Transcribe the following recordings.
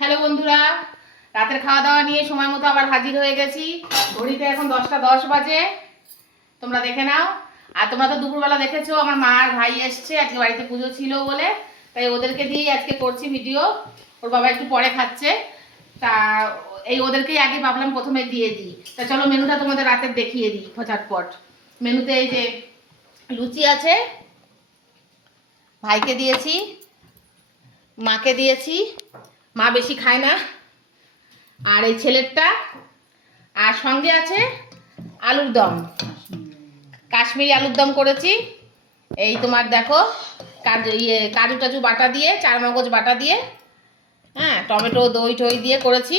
Hello বন্ধুরা, রাতের খাওয়া দাওয়া নিয়ে সময় মতো আবার হাজির হয়ে গেছি। ঘড়িতে এখন 10টা 10 বাজে, তোমরা দেখে নাও। আর তোমরা তো দুপুরবেলা দেখেছো আমার মা আর ভাই এসছে, আজকে বাড়িতে পুজো ছিল বলে, তাই ওদেরকে দিয়েই আজকে করছি ভিডিও। ওর বাবা একটু পরে খাচ্ছে, তা এই ওদেরকেই আগে ভাবলাম প্রথমে দিয়ে দিই। তা চলো মেনুটা তোমাদের রাতের দেখিয়ে দিই ঝটপট। মেনুতে এই যে লুচি আছে, ভাইকে দিয়েছি, মাকে দিয়েছি, মা বেশি খায় না, আর এই ছেলেরটা, আর সঙ্গে আছে আলুর দম, কাশ্মীরি আলুর দম করেছি। এই তোমার দেখো কাজু টাজু বাটা দিয়ে, চারমগজ বাটা দিয়ে, হ্যাঁ, টমেটো দই টই দিয়ে করেছি।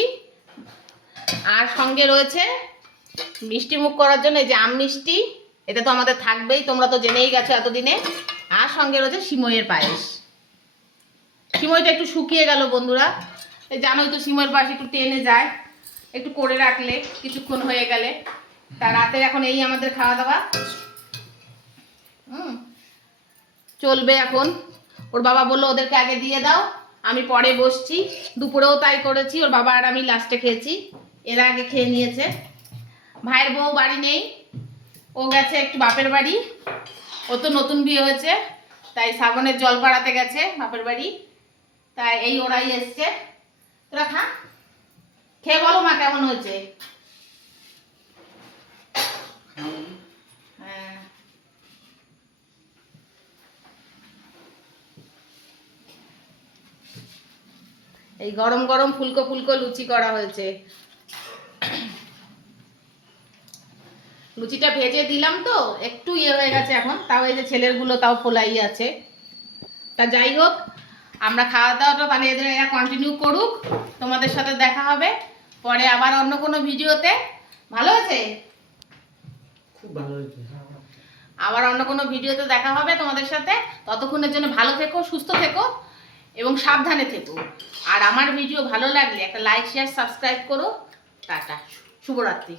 আর সঙ্গে রয়েছে মিষ্টি মুখ করার জন্য এই যে আম মিষ্টি, এটা তো আমাদের থাকবেই, তোমরা তো জেনেই গেছো এতদিনে। আর সঙ্গে রয়েছে সিমইয়ের পায়েস। সিমইটা একটু শুকিয়ে গেল বন্ধুরা, জানোই তো সিমইয়ের পায়েস একটু টেনে যায়, একটু করে রাখলে কিছুক্ষণ হয়ে গেলে। তা রাতে এখন এই আমাদের খাওয়া দাওয়া চলবে এখন। ওর বাবা বললো ওদেরকে আগে দিয়ে দাও, আমি পরে বসছি। দুপুরেও তাই করেছি, ওর বাবা আর আমি লাস্টে খেয়েছি, এরা আগে খেয়ে নিয়েছে। ভাইয়ের বউ বাড়ি নেই, ও গেছে একটু বাপের বাড়ি। ও তো নতুন বিয়ে হয়েছে, তাই শ্রাবণের জল পাড়াতে গেছে বাপের বাড়ি। তাই এই ওরাই এসছে। তোরা খা, খেয়ে বলো মা কেমন হয়েছে। হ্যাঁ, এই গরম গরম ফুলকো ফুলকো লুচি করা হয়েছে। লুচিটা ভেজে দিলাম তো একটু হয়ে গেছে এখন, তাও এই যে ছেলেরগুলো তাও ফোলাই আছে। তা যাই হোক, আমরা খাওয়া দাওয়াটা মানে এরা কন্টিনিউ করুক, তোমাদের সাথে দেখা হবে পরে আবার অন্য কোনো ভিডিওতে। ভালো আছে, খুব ভালো হয়েছে। আবার অন্য কোনো ভিডিওতে দেখা হবে তোমাদের সাথে। ততক্ষণের জন্য ভালো থেকো, সুস্থ থেকো এবং সাবধানে থেকো। আর আমার ভিডিও ভালো লাগলে একটা লাইক শেয়ার সাবস্ক্রাইব করো। টাটা, শুভরাত্রি।